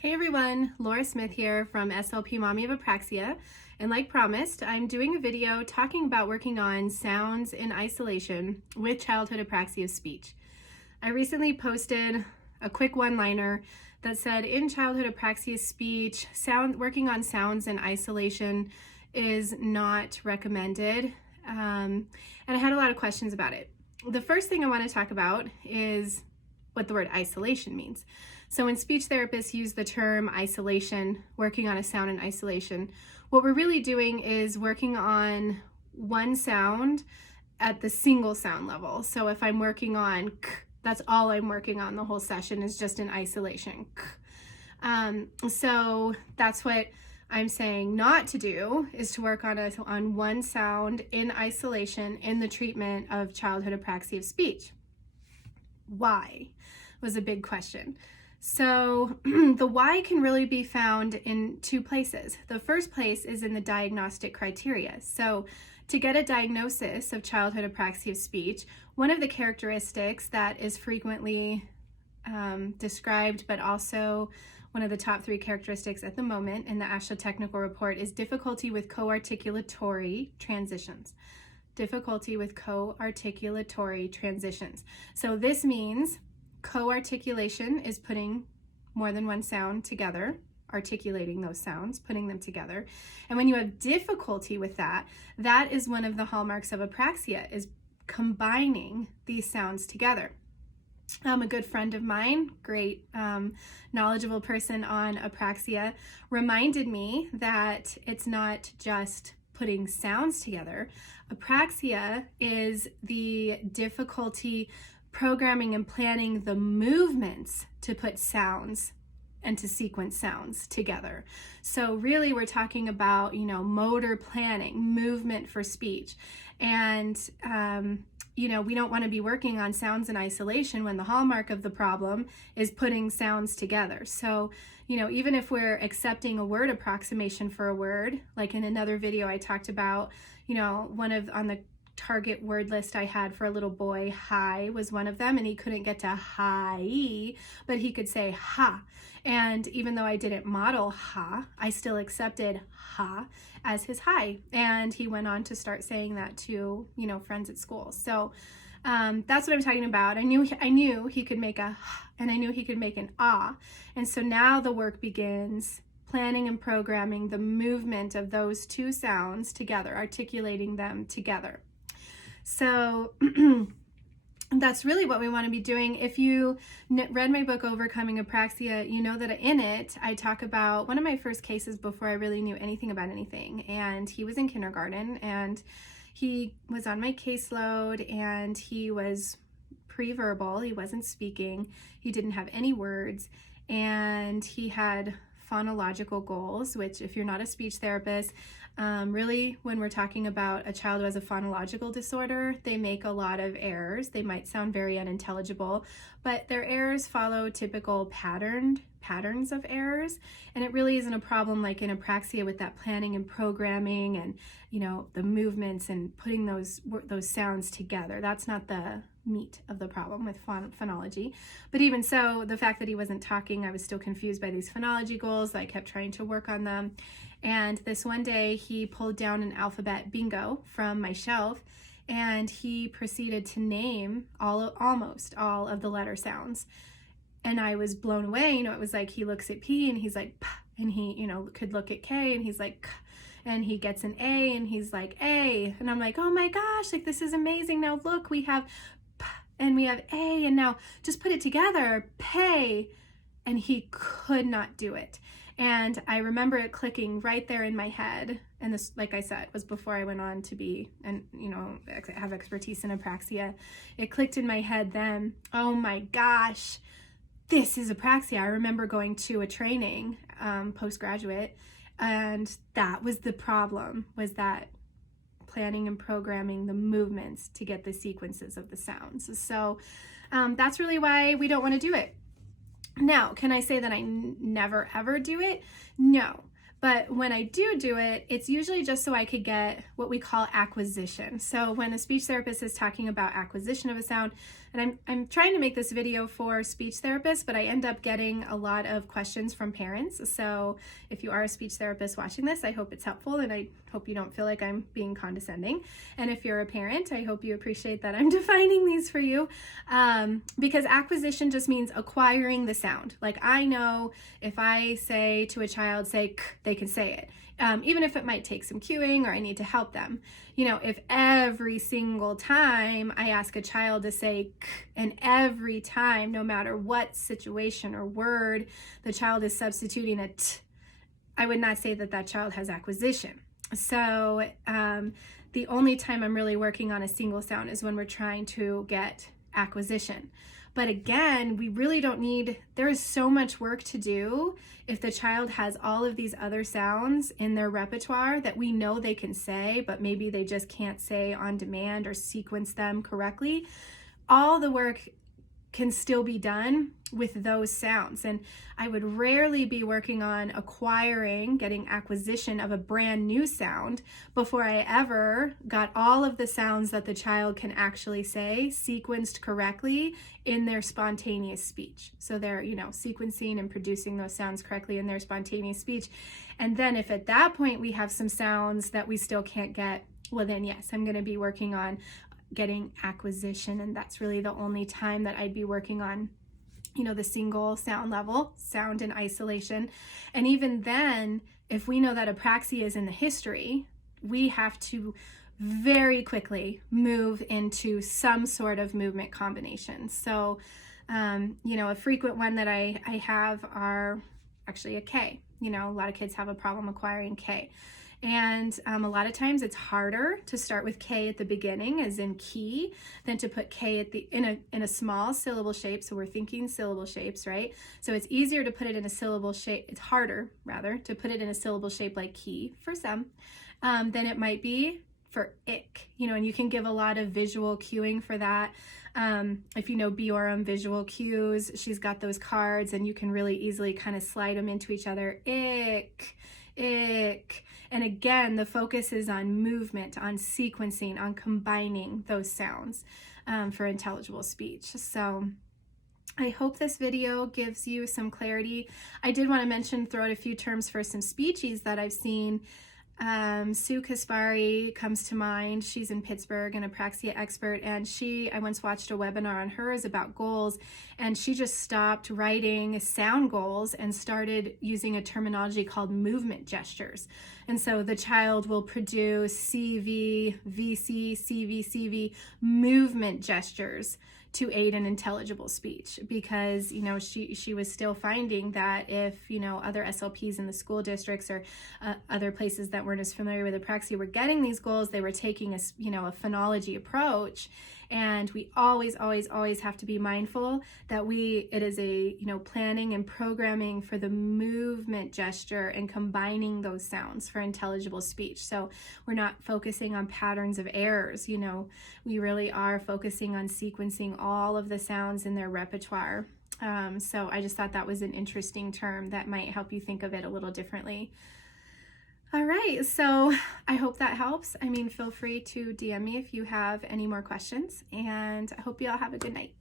Hey everyone, Laura Smith here from SLP Mommy of Apraxia, and like promised, I'm doing a video talking about working on sounds in isolation with childhood apraxia of speech. I recently posted a quick one-liner that said in childhood apraxia of speech, working on sounds in isolation is not recommended, and I had a lot of questions about it. The first thing I want to talk about is what the word isolation means. So when speech therapists use the term isolation, working on a sound in isolation, what we're really doing is working on one sound at the single sound level. So if I'm working on k, that's all I'm working on the whole session is just in isolation. So that's what I'm saying not to do, is to work on one sound in isolation in the treatment of childhood apraxia of speech. Why was a big question. So the why can really be found in two places. The first place is in the diagnostic criteria. So to get a diagnosis of childhood apraxia of speech, one of the characteristics that is frequently described, but also one of the top 3 characteristics at the moment in the ASHA technical report, is difficulty with co-articulatory transitions. Difficulty with co-articulatory transitions. So this means co-articulation is putting more than one sound together, articulating those sounds, putting them together. And when you have difficulty with that, that is one of the hallmarks of apraxia, is combining these sounds together. A good friend of mine, great knowledgeable person on apraxia, reminded me that it's not just putting sounds together. Apraxia is the difficulty programming and planning the movements to put sounds and to sequence sounds together. So really we're talking about, motor planning, movement for speech. And, we don't want to be working on sounds in isolation when the hallmark of the problem is putting sounds together. So, even if we're accepting a word approximation for a word, like in another video I talked about, on the target word list I had for a little boy, high was one of them, and he couldn't get to high, but he could say ha. And even though I didn't model ha, I still accepted ha as his high. And he went on to start saying that to, friends at school. So that's what I'm talking about. I knew he could make a h, and I knew he could make an ah. And so now the work begins, planning and programming the movement of those two sounds together, articulating them together. So that's really what we want to be doing. If you read my book, Overcoming Apraxia, you know that in it, I talk about one of my first cases before I really knew anything about anything. And he was in kindergarten, and he was on my caseload, and he was pre-verbal. He wasn't speaking. He didn't have any words, and he had phonological goals, which if you're not a speech therapist, really when we're talking about a child who has a phonological disorder, they make a lot of errors. They might sound very unintelligible, but their errors follow typical patterns of errors. And it really isn't a problem like in apraxia with that planning and programming and, the movements and putting those sounds together. That's not the meat of the problem with phonology. But even so, the fact that he wasn't talking, I was still confused by these phonology goals. I kept trying to work on them. And this one day he pulled down an alphabet bingo from my shelf, and he proceeded to name almost all of the letter sounds. And I was blown away. It was like he looks at P and he's like, P, and he, could look at K and he's like, K, and he gets an A and he's like, A. And I'm like, oh my gosh, like this is amazing. Now look, we have P and we have A, and now just put it together, pay. And he could not do it. And I remember it clicking right there in my head. And this, like I said, was before I went on to be, and have expertise in apraxia. It clicked in my head then, oh my gosh, this is apraxia. I remember going to a training, postgraduate, and that was the problem, was that planning and programming the movements to get the sequences of the sounds. So that's really why we don't want to do it. Now, can I say that I never ever do it? No. But when I do it, it's usually just so I could get what we call acquisition. So when a speech therapist is talking about acquisition of a sound, and I'm trying to make this video for speech therapists, but I end up getting a lot of questions from parents. So if you are a speech therapist watching this, I hope it's helpful, and I hope you don't feel like I'm being condescending. And if you're a parent, I hope you appreciate that I'm defining these for you, because acquisition just means acquiring the sound. Like, I know if I say to a child, say k, they can say it. Even if it might take some cueing or I need to help them. You know, if every single time I ask a child to say k, and every time, no matter what situation or word, the child is substituting a t, I would not say that that child has acquisition. So the only time I'm really working on a single sound is when we're trying to get acquisition. But again, we really don't need, there is so much work to do if the child has all of these other sounds in their repertoire that we know they can say, but maybe they just can't say on demand or sequence them correctly. All the work can still be done with those sounds. And I would rarely be working on acquiring, getting acquisition of a brand new sound before I ever got all of the sounds that the child can actually say sequenced correctly in their spontaneous speech. So they're, you know, sequencing and producing those sounds correctly in their spontaneous speech. And then if at that point we have some sounds that we still can't get, well then yes, I'm going to be working on getting acquisition, and that's really the only time that I'd be working on, you know, the single sound level, sound in isolation. And even then, if we know that apraxia is in the history, we have to very quickly move into some sort of movement combination. So, you know, a frequent one that I have are actually a K. You know, a lot of kids have a problem acquiring K. And a lot of times it's harder to start with K at the beginning, as in key, than to put K at the in a small syllable shape. So we're thinking syllable shapes, right? So it's easier to put it in a syllable shape. It's harder, rather, to put it in a syllable shape like key for some than it might be for ick. You know, and you can give a lot of visual cueing for that. If you know Biorum visual cues, she's got those cards, and you can really easily kind of slide them into each other. Ick, ick. And again, the focus is on movement, on sequencing, on combining those sounds for intelligible speech. So I hope this video gives you some clarity. I did want to mention, throw out a few terms for some speeches that I've seen. Sue Kaspari comes to mind. She's in Pittsburgh, an apraxia expert, and I once watched a webinar on hers about goals, and she just stopped writing sound goals and started using a terminology called movement gestures. And so the child will produce CV, VC, CV, CV movement gestures to aid in intelligible speech, because, you know, she was still finding that if, you know, other SLPs in the school districts or other places that weren't as familiar with apraxia were getting these goals, they were taking a, you know, a phonology approach. And we always have to be mindful that it is a, you know, planning and programming for the movement gesture and combining those sounds for intelligible speech. So we're not focusing on patterns of errors, you know, we really are focusing on sequencing all of the sounds in their repertoire. So I just thought that was an interesting term that might help you think of it a little differently. All right, so I hope that helps. I mean, feel free to DM me if you have any more questions, and I hope you all have a good night.